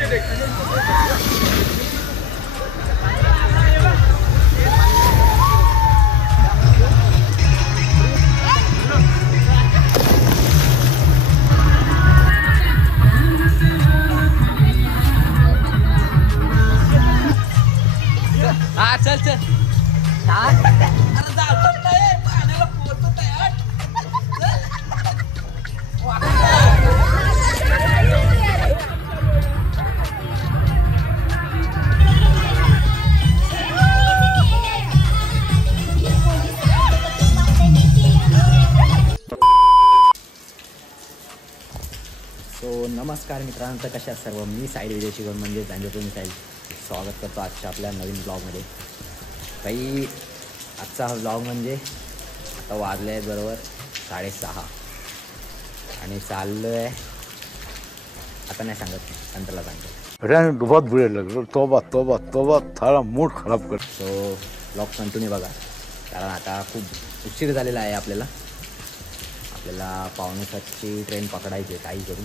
हा चल चल सो नमस्कार मित्रांनो, कशा सर्व. मी साईल विजय शिवण म्हणजे मी साईल स्वागत करतो आजच्या आपल्या नवीन ब्लॉगमध्ये. काही आजचा हा ब्लॉग म्हणजे आता वाजले आहेत बरोबर 6:30 आणि चाललो आहे. आता नाही सांगत, नंतरला सांगतो. बहुत बुरे लग रहे. तोबा तोबा तोबा, थारा मूड खराब कर. सो ब्लॉग कंटिन्यू बघा, कारण आता खूप उशीर झालेला आहे. आपल्याला 6:45ची ट्रेन पकडायची आहे काही करून.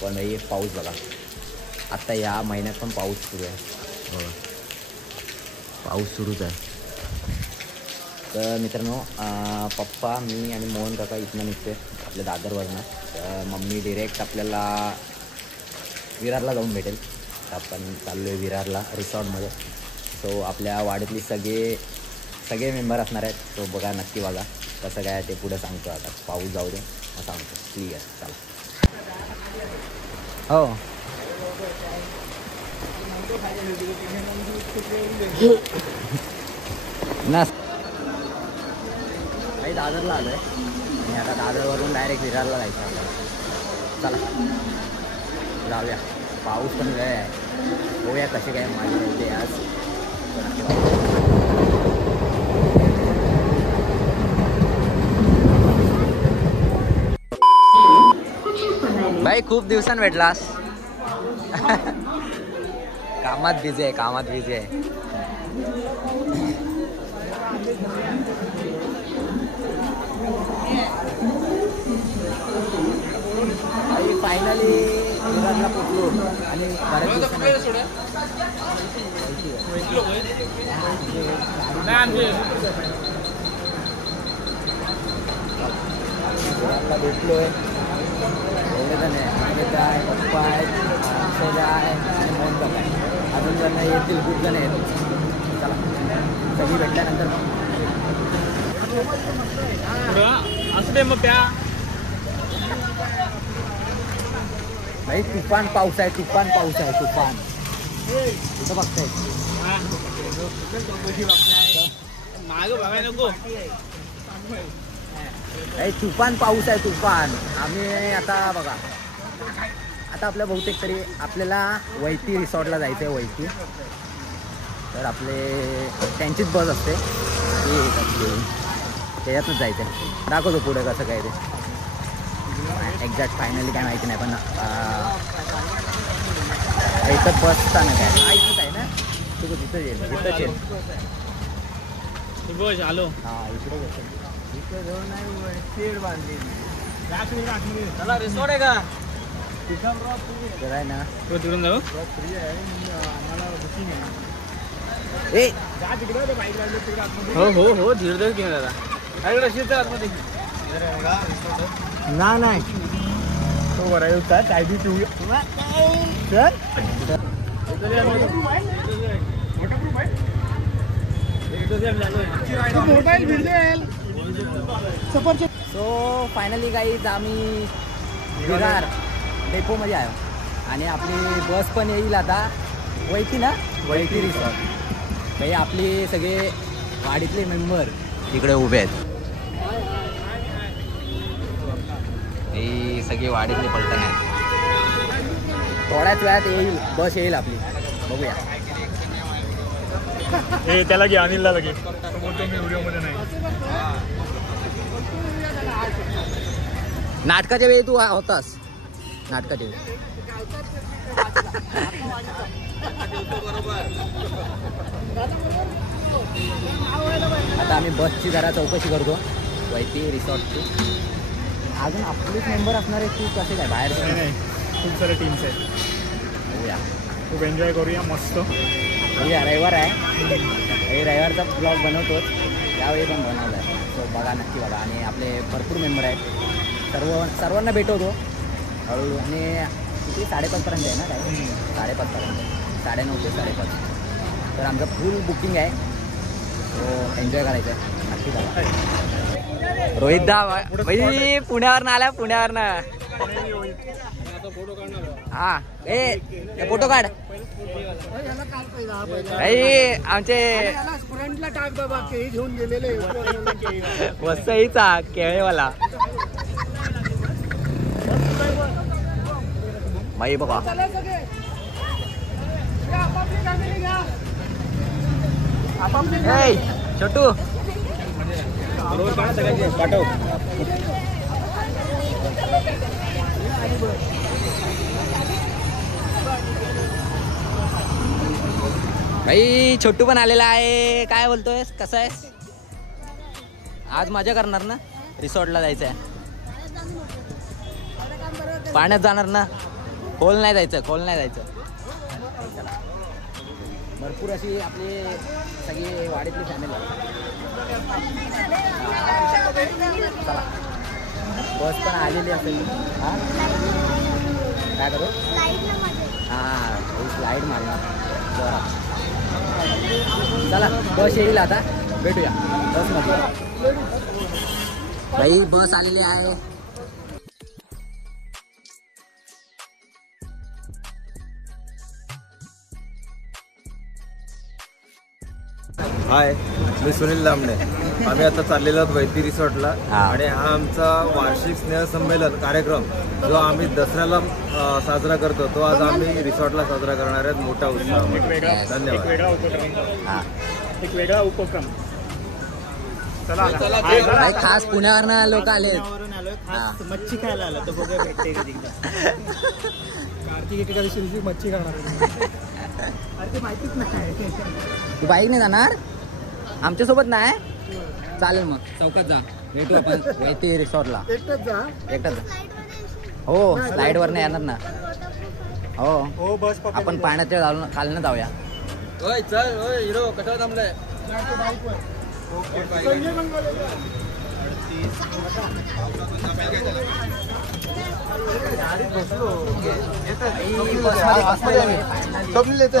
पण हे पाऊस बघा, आत्ता या महिन्यात पण पाऊस सुरू आहे बघा, पाऊस सुरूच आहे. तर मित्रांनो, पप्पा मी आणि मोहन काका इथनं निघते आपल्या दादरवरनं. तर मम्मी डिरेक्ट आपल्याला विरारला जाऊन भेटेल. तर आपण चाललो आहे विरारला रिसॉर्टमध्ये. सो आपल्या वाडीतली सगळे मेंबर असणार आहेत. तो बघा, नक्की बघा कसं काय ते पुढं सांगतो. आता पाऊस जाऊ दे मग सांगतो. ठीक आहे, चला. हो ना, काही दादरला आलो आहे आणि आता दादरवरून डायरेक्ट विरारला जायचं आपल्याला. चला जाऊया. पाऊस पण वेळ आहे, बघूया कसे काय माझे होते आज. भाई खूप दिवसांनी भेटलास. कामात बिझी आहे. फायनली विरारला पोचलो आणि भेटलोय. एवढे जण आहे, पप्पा आहेत, अक्षयला आहे आणि मोहन काका आहे. अजून जण येतील, खूप जण आहेत. चला सगळी भेटल्यानंतर असं दे मग प्या. भाई तुफान पाऊस आहे. तुफान कुठं बघताय? माग बघाय नको. तुफान पाऊस आहे, तुफान. आम्ही आता बघा, आता आपल्या बहुतेक तरी आपल्याला वैती रिसॉर्टला जायचं आहे. वैती तर त्यांचीच बस असते, त्याच्यातच जायचं आहे. दाखवतो पुढे कसं काय ते. एक्झॅक्ट फायनली काय माहिती नाही, पण इथं बसता ना काय इथंच आहे ना. तुझं तिथं येईल. आलो. हां, इकडे बसेल. चला रिसॉर्ट आहे का? आहे ना, तो तिकडून जाऊ. हो धीर धीर घेऊन दादा. आतमध्ये नाही तो बरा होता. काय बी पिऊ सो फायनली गाईज आम्ही विरार डेपोमध्ये आलो आणि आपली बस पण येईल आता. वैती रिसॉर्ट. काही आपली सगळे वाडीतले मेंबर इकडे उभे आहेत. ही सगळी वाडीतली पलटण आहेत. थोड्याच वेळात येईल, बस येईल आपली. बघूया. त्याला घे, अनिलला लगे. बोलतो मी व्हिडिओमध्ये नाही. नाटकाच्या वेळी तू होतास. नाटकाच्या वेळी आता आम्ही बसची जरा चौकशी करतो. वैती रिसॉर्टची. अजून आपलेच मेंबर असणार आहेत की कसे काय बाहेर? खूप सारे टीम्स आहेत. जाऊया. खूप एन्जॉय करूया मस्त. उद्या रविवार आहे. रविवारचा ब्लॉग बनवतोच, यावेळी पण बनवला आहे. सो बघा, नक्की बघा. आणि आपले भरपूर मेंबर आहेत. सर्वांना भेटवतो हळूहळू. आणि किती 5:30पर्यंत आहे ना काय? 5:30पर्यंत, 9:30 ते 5:30. तर आमचं फुल बुकिंग आहे. सो एन्जॉय करायचं आहे. नक्की बघा. रोहित दा भाई पुण्यावरनं आला. पुण्यावरनं हा. फोटो काढ. आमचे वसईचा केळेवाला बाई बघा. छोटू पाठव. भाई छोटू पण आलेला आहे. काय बोलतोय, कसं आहेस? आज मजा करणार ना? रिसॉर्टला जायचं आहे. पाण्यात जाणार ना? खोल नाही जायचं. भरपूर अशी आपली सगळी वाडीतली फॅमिली आहे. बस पण आलेली असेल. हां काय करू? हां स्लाईड मारणार. चला बस येईल आता, भेटूया बसमध्ये. भाई बस आलेली आहे. हाय, मी सुनील दामणे. आम्ही आता चाललेलो आहोत वैती रिसॉर्टला. आणि हा आमचा वार्षिक स्नेहसंमेलन कार्यक्रम जो आम्ही दसऱ्याला साजरा करतो, तो आज आम्ही रिसॉर्टला साजरा करणार आहेत. मोठा उत्साह. धन्यवाद. एक वेगळा उपक्रम. चला खास पुण्यावरनं लोक आले. मच्छी खायला आलो तर बघा भेटते कधी. कार्तिक एकादशी दिवशी मच्छी खाणार. अरे ते माहितीच नाही. तू बाईक नाही जाणार आमच्यासोबत? नाही चालेल, मग चौकात जा, भेटू आपण वैती रिसॉर्टला. एकटाच जा. हो स्लाईड वर नाही येणार ना. हो बस आपण पाण्याच्या खालनं जाऊया. चल हिरो कटाव थांबलाय. स्वप्नील येते.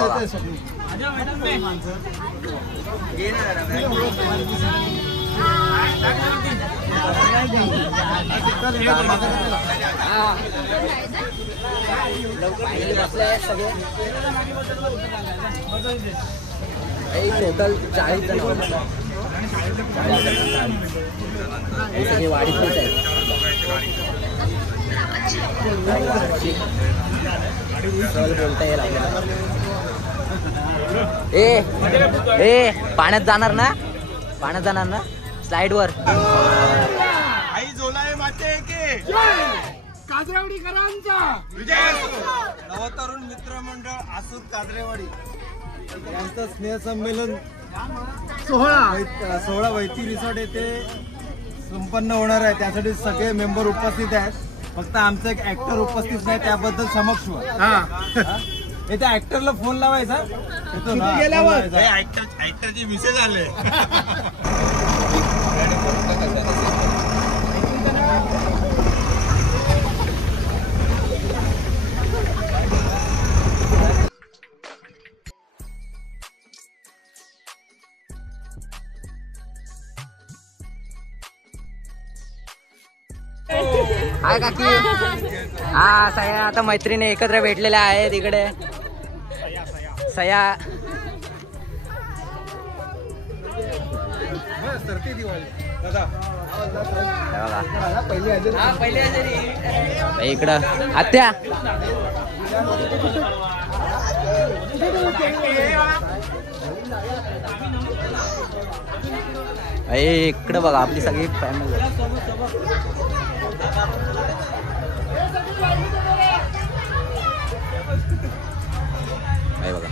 टोटल 40 जण सगळे वाडीतलेच आहेत. बोलता येईल आपल्याला. पाण्यात जाणार ना? स्लाईड वर. काजरेवाडीकरांचा नवतरुण मित्रमंडळ आसूर काजरेवाडी यांचं स्नेहसंमेलन सोहळा वैती रिसॉर्ट येथे संपन्न होणार आहे. त्यासाठी सगळे मेंबर उपस्थित आहेत. फक्त आमचा एक ऍक्टर उपस्थित नाही, त्याबद्दल समक्ष त्या ऍक्टरला फोन लावायचा. ऍक्टरची मिसेस आले. हाय काकी. हा सया आता मैत्रिणी एकत्र भेटलेल्या आहेत इकडे. सया इकडं आत्या. इकडं बघा आपली सगळी फॅमिली. बघा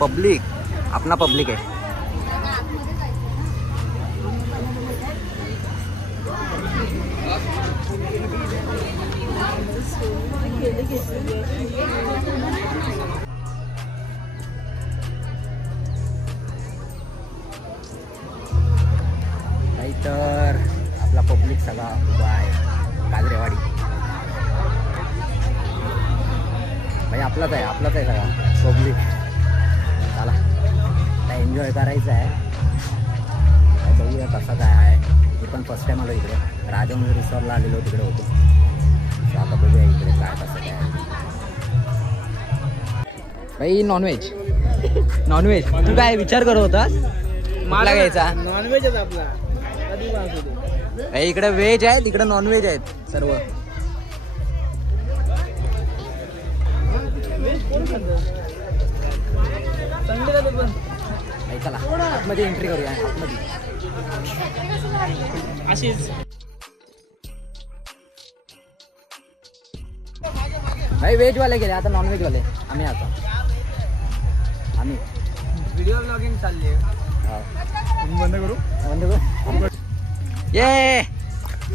पब्लिक अपना पब्लिक आहे. तर आपला पब्लिक सगळा उभा आहे काजरेवाडी. भाई आपलाच आहे सगळा पब्लिक. चला आता एन्जॉय करायचं आहे. बघूया कसं काय आहे. मी पण फर्स्ट टाइम आलो इकडे. राजहंस रिसॉर्टला आलेलो तिकडे होतो. सो आता बघूया इकडे काय कसं काय. भाई नॉनव्हेज तू काय विचार करत होतास मला घ्यायचा? नॉनव्हेजच आपला इकडे व्हेज आहे तिकडे नॉनव्हेज आहेत सर्व. चला आतमध्ये एंट्री करूया. आतमध्ये अशीच भाई व्हेज वाले गेले आता नॉनव्हेज वाले आम्ही व्हिडिओ ब्लॉगिंग चालली आहे. बंद करू ये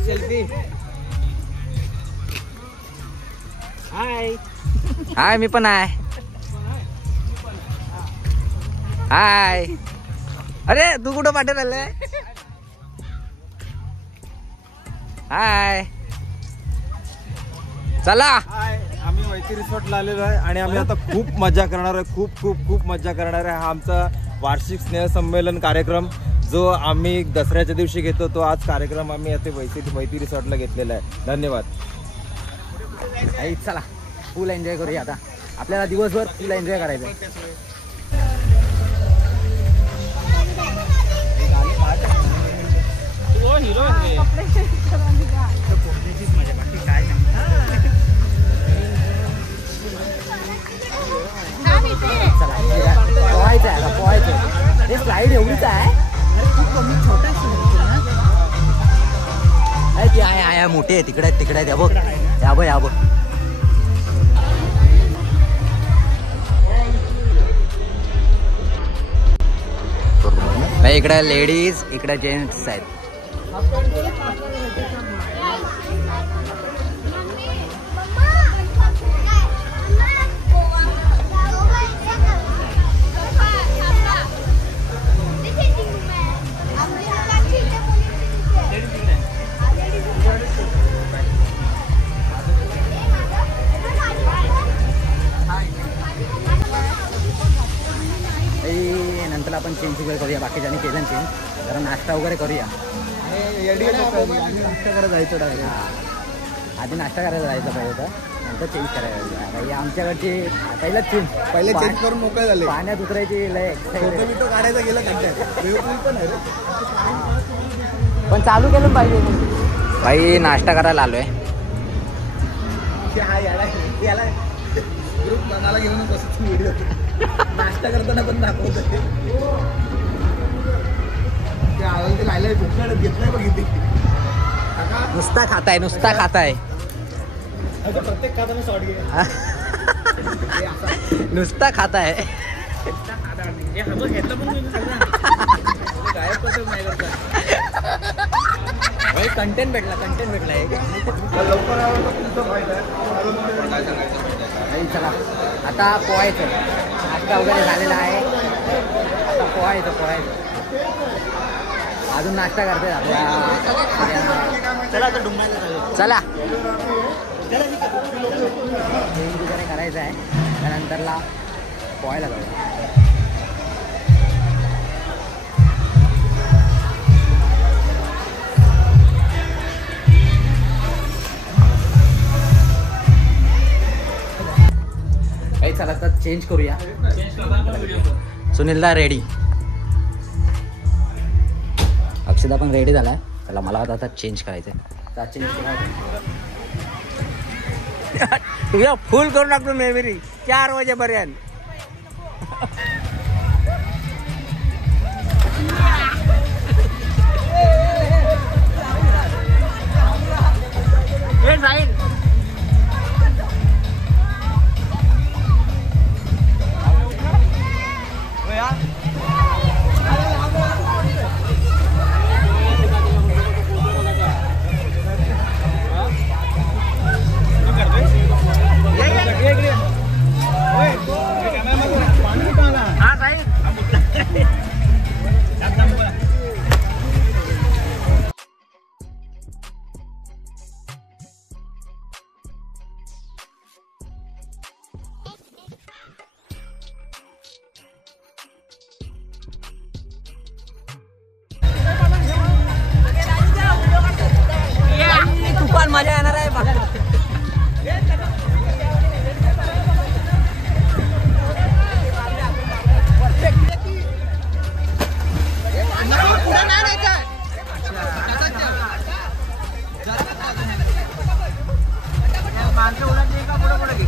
सेल्फी. हाय मी पण आहे. हाय अरे तू कुठं पाठवून आलाय? हाय चला. आम्ही वैती रिसॉर्टला आलेलो आहे आणि आम्ही आता खूप मजा करणार आहे. खूप मजा करणार आहे. हा आमचा वार्षिक स्नेहसंमेलन कार्यक्रम जो आम्ही दसऱ्याच्या दिवशी घेतो तो आज कार्यक्रम आम्ही आता वैती रिसॉर्टला घेतलेला आहे. धन्यवाद. चला फुल एन्जॉय करूया. आता आपल्याला दिवसभर फुल एन्जॉय करायचं. हिरो पोहायचं हे स्लाईड एवढीच आहे. ती आहे मोठी आहे. तिकडे या बघ या बघ. इकडे लेडीज इकडे जेंट्स आहेत. नंतर आपण चेंज वगैरे करूया. बाकीच्यांनी केलं चेंज. जरा नाश्ता वगैरे करूया. नाश्ता करायला जायचं डायरेक्ट. आधी नाश्ता करायला जायचं पाहिजे होतं. नंतर चेंज करायला. आमच्याकडचे पहिलं चेंज करून मोकळे झाले. पाण्यात उतरायची लय फोटो काढायचा गेला खड्ड्यात. पण आहे पण चालू केलं पाहिजे. भाई नाश्ता करायला आलोय. याला ग्रुप मनाला घेऊन बसत व्हिडिओ नाश्ता करताना पण दाखवत ते राहिलंय. घेतलंय बघितली. नुसता खाताय. प्रत्येक खाताना शॉर्ट घे. नुसता खाताय. कंटेंट भेटला चला आता पोहायचं. नाश्ता वगैरे झालेला आहे. आता पोहायचं. अजून नाश्ता करते आपल्या. चला चेंज वगैरे करायचं आहे. त्यानंतरला पोहायला जाऊया. चला आता चेंज करूया. सुनीलदा रेडी. अक्षदा पण रेडी झालाय. चला मला आता चेंज करायचंय. चेंज तुझ्या फुल करून टाकतो मेमरी 4 वाजेपर्यंत. तुफान मजा येणार आहे बघा. माणसं उलट नाही का पुढे पुढे घे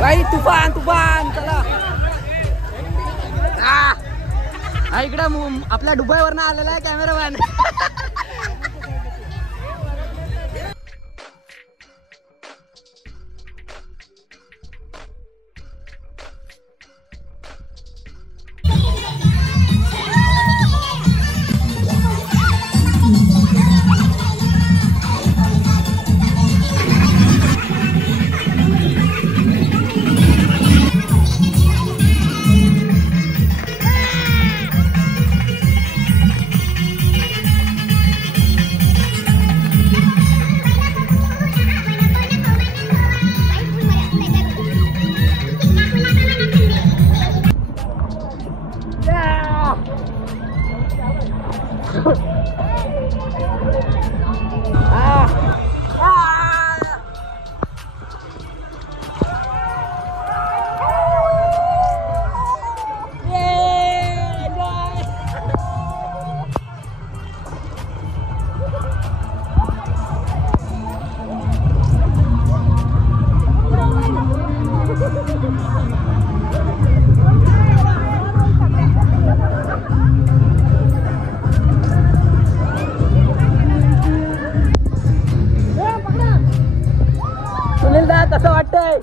भाई तुफान तुफान चला. इकडं आपल्या दुबईवरनं आलेला आहे कॅमेरामॅन. कसं वाटतंय?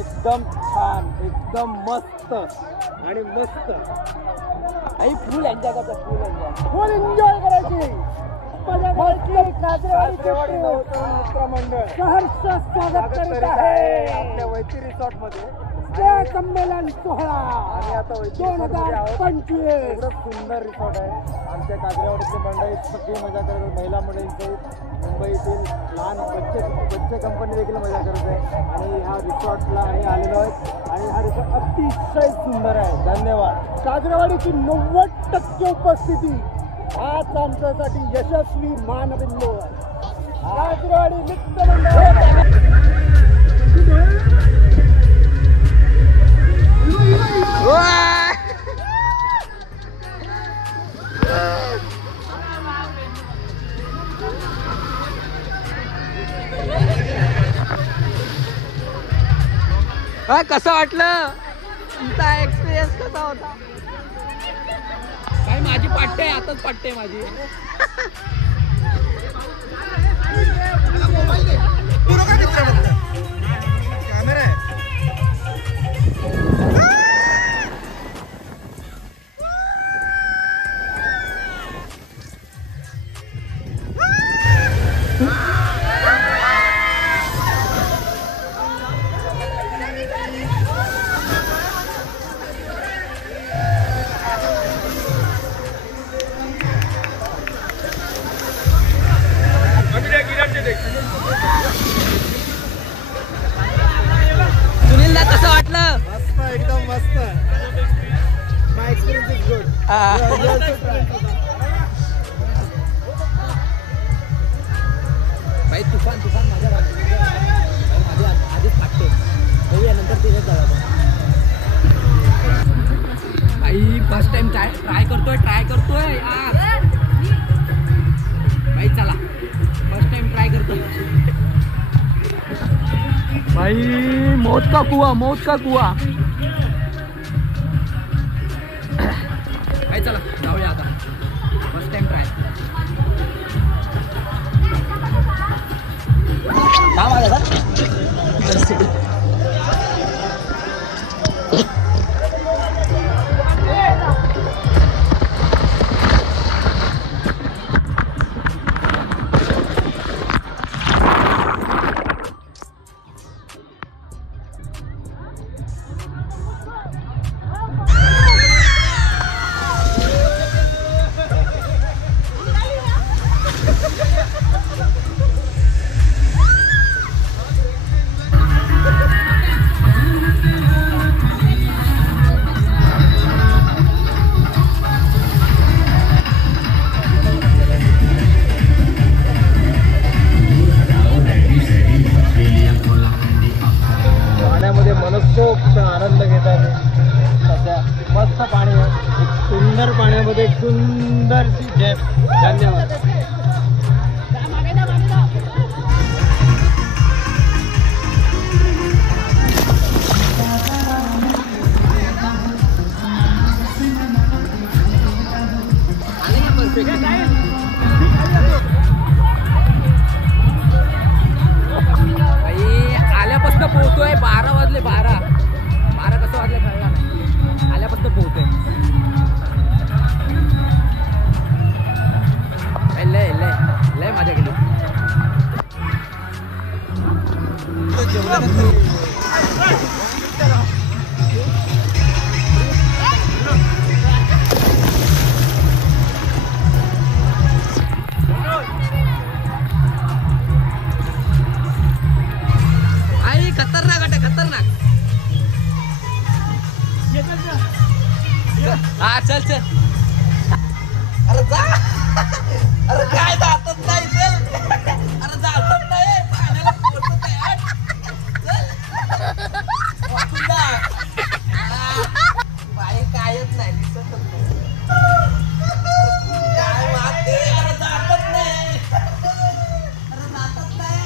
एकदम छान, एकदम मस्त आणि मस्त. आई फुल एन्जॉय करतो, फुल एन्जॉय करायची. काजरेवाडी नवतरुण मंडळ सहर्ष स्वागत करीत आहे आपल्या वैती रिसॉर्ट मध्ये संमेलन सोहळा आणि आता 2025. एवढं सुंदर रिसॉर्ट आहे. आमच्या काजरेवाडीची मंडळी सगळी मजा करत, महिला मंडळींसहित मुंबईतील लहान बच्चे कंपनी देखील मजा करत आहे. आणि ह्या रिसॉर्टला आम्ही आलेलो आहोत आणि हा रिसॉर्ट अतिशय सुंदर आहे. धन्यवाद. काजरेवाडीची 90% उपस्थिती हाच आमच्यासाठी यशस्वी मानबिंदू आहे. काजरेवाडी मित्र मंडळ कसं वाटलं? तुमचा एक्सपिरियन्स कसा होता? काय माझी पाट्टे आताच पाट्टे माझी. कॅमेरा आहे. सुनीलला कसं वाटलं? मस्त, एकदम मस्त. माय एक्सपिरियन्स इज गुड. भाई तुफान तुफान माझ्या माझी आधीच फाटते. बघूया नंतर तिथे जाऊ आपण. भाई फर्स्ट टाइम ट्राय करतोय यार. भाई चला फर्स्ट टाइम ट्राय करतोय. भाई मौत का कुआ भाई चला जाऊया आता. First time try. काम आलं सर. सध्या मस्त पाणी आहे, एक सुंदर पाण्यामध्ये एक सुंदरशी झेप. धन्यवाद. आल्यापासून पोहतोय 12 वाजले. 12 कसं वाजले कळला नाही. आल्यापासून पोहतोय. लय लय लय मजा केली. आई खतरनाक वाटत, खतरनाक. हा चल चल. अरे जा. अरे काय जातच नाही. चल. अरे जातच नाही. पाण्याला पोहतच आहे. चल. वाचून जा. बाई कायच नाही दिसतच नाही. काय वाटते. अरे जातच नाही. अरे जातच नाही.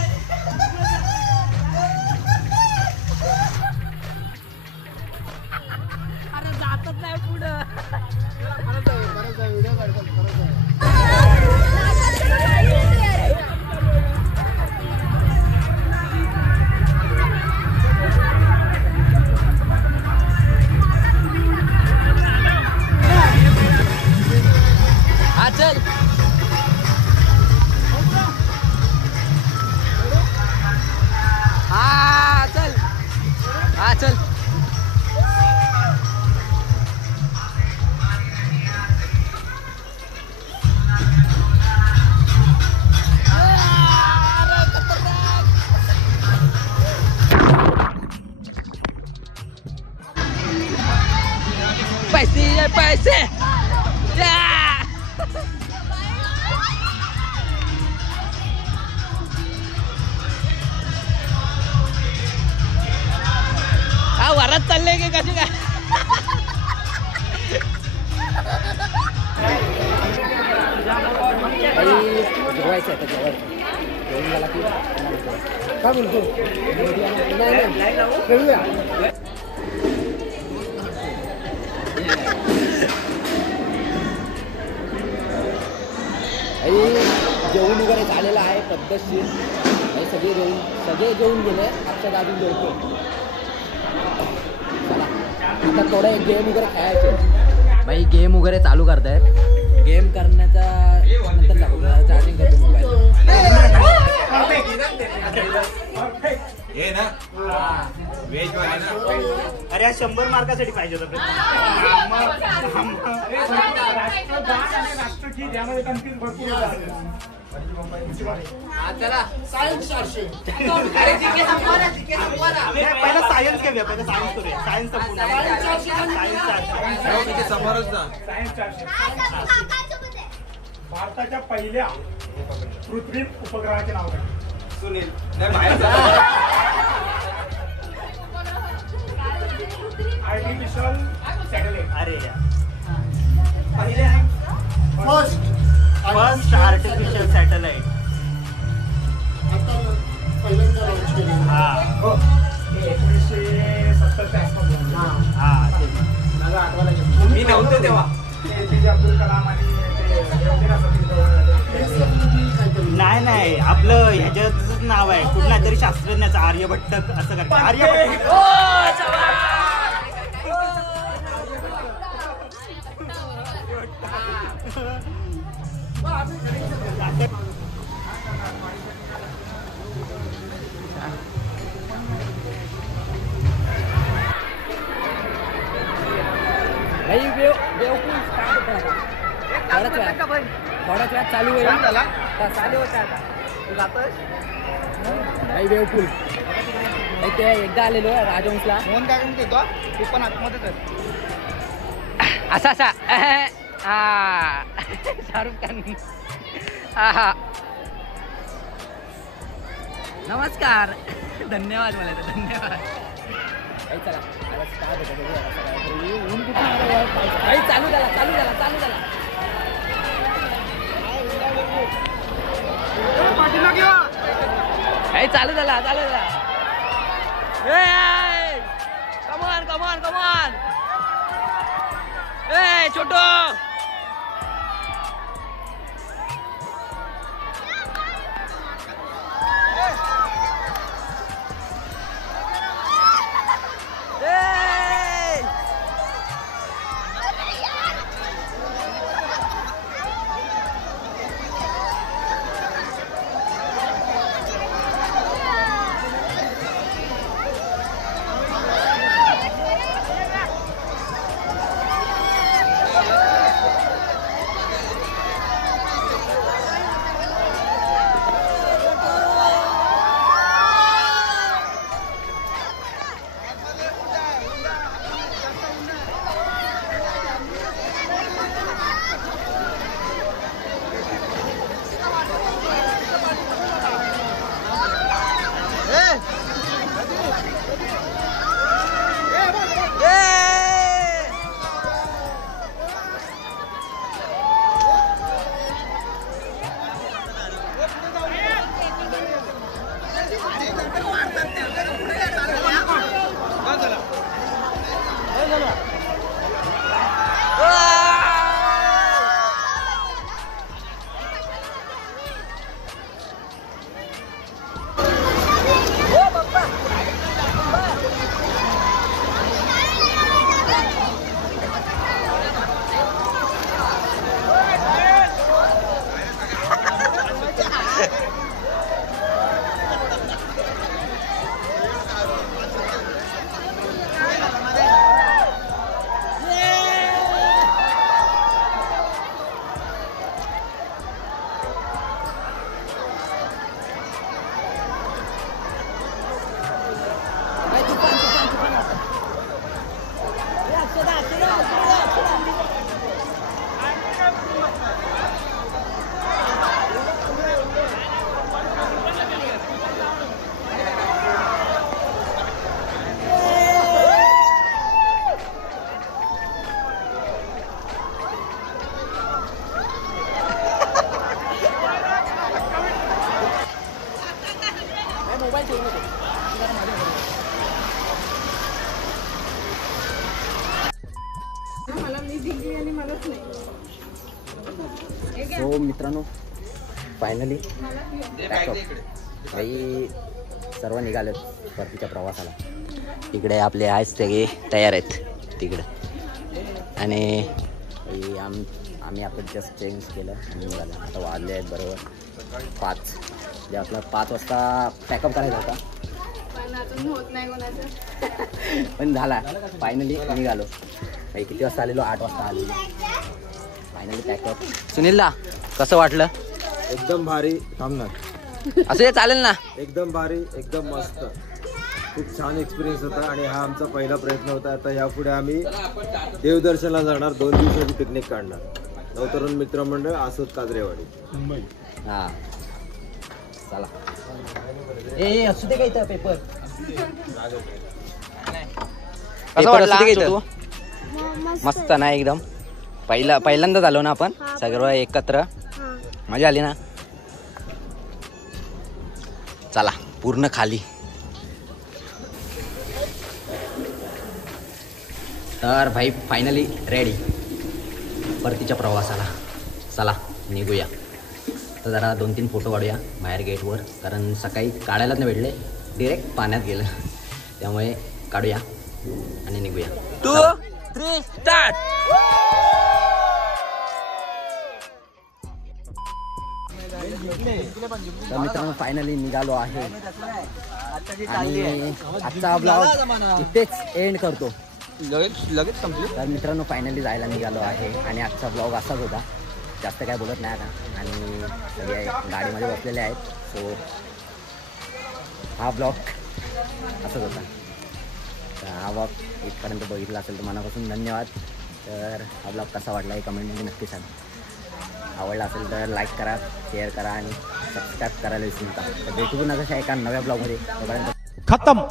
अरे जातच नाही पुढं. व्हिडिओ काढतो. हा चल. हा चल. हा चल. पैसे पैसे. हा वरात चालले की कशी काय. जेवायचं आता जेवायचं. जेवण झाला की काय बोलतो. जेवण वगैरे झालेलं आहे पद्धतशीर. सगळे जेवून गेले. अक्षर अजून जेवतो. आता थोडे गेम वगैरे खेळायचे. भाई गेम वगैरे चालू करतायत. गेम करण्याचा नंतर दाखवतो. चार्जिंग करतो मोबाईल. हे ना व्हेज वाले ना. अरे 100 मार्कासाठी पाहिजे होतं. पहिला सायन्स घेऊया. पहिला सायन्स करूया. सायन्स समोरच ना. भारताच्या पहिल्या कृत्रिम उपग्रहाचे नाव काय. सुनील. नाही बाहेर आर्टिफिशियल सॅटेलाइट. अरे पहिले फर्स्ट आर्टिफिशियल सॅटेलाइट. हा 1970 च्या आसपास. हा मी नव्हतो तेव्हा. APJ अब्दुल कलाम आणि नाही आपलं ह्याच्यात नाव आहे कुठला तरी शास्त्रज्ञाचं आर्यभट्ट असं काय. आर्यभट्ट. थोड्याच वेळात चालू होईल. चालू होता आता वेवपूल. ते एकदा आलेलो राजवंशला. फोन काय म्हणतो तो तू पण आतमध्येच आहे. असा असा शाहरुख खान. नमस्कार. धन्यवाद मला धन्यवाद. काही चला आता काय होतं बघूया कसं काय. ऊन कुठं आलं यार, पाऊस. काही चालू झाला. काही चालू झाला. कमॉन ए छोटो. सो मित्रांनो फायनली काही सर्व निघालेत परतीच्या प्रवासाला. इकडे आपले आहेत सगळे तयार आहेत तिकडे आणि आम्ही आता जस्ट चेंज केलं आणि निघालं. आता वाजले आहेत बरोबर 5. म्हणजे आपला 5 वाजता पॅकअप करायचा होता पण अजून होत नाही कोणाचं. पण झाला फायनली निघालो. किती वाजता आलेलो 8 वाजता आलेलो. Finally pack up. सुनीलला कसं वाटलं? एकदम भारी. थांबणार असं चालेल ना. एकदम भारी, एकदम मस्त, खूप छान एक्सपिरियन्स होता आणि हा आमचा पहिला प्रयत्न होता. आता यापुढे आम्ही देवदर्शनला जाणार, 2 दिवसाची पिकनिक काढणार. नवतरुण मित्रमंडळ आसोद काजरेवाडी मुंबई. हा चला. ए असू दे का इथं पेपर मस्त ना एकदम. पहिल्यांदा झालो ना आपण सगळं एकत्र. मजा आली ना. चला पूर्ण खाली. तर भाई फायनली रेडी परतीच्या प्रवासाला. चला निघूया. तर जरा 2-3 फोटो काढूया बाहेर गेटवर, कारण सकाळी काढायलाच नाही भेटले, डिरेक्ट पाण्यात गेलं. त्यामुळे काढूया आणि निघूया. 2, 3 स्टार्ट. तर मित्रांनो फायनली निघालो आहे आणि आजचा ब्लॉग इथेच एंड करतो. लगेच संपली. तर मित्रांनो फायनली जायला निघालो आहे आणि आजचा ब्लॉग असाच होता. जास्त काय बोलत नाही आता आणि सगळे गाडीमध्ये बसलेले आहेत. सो हा ब्लॉग असाच होता. तर हा ब्लॉग इथपर्यंत बघितला असेल तर मनापासून धन्यवाद. तर हा ब्लॉग कसा वाटला हे कमेंटमध्ये नक्की सांगा. आवडला असेल तर लाईक करा, शेअर करा आणि सबस्क्राईब करायला विसरू नका. तर भेटू नका एका नव्या ब्लॉगमध्ये. तोपर्यंत खत्म.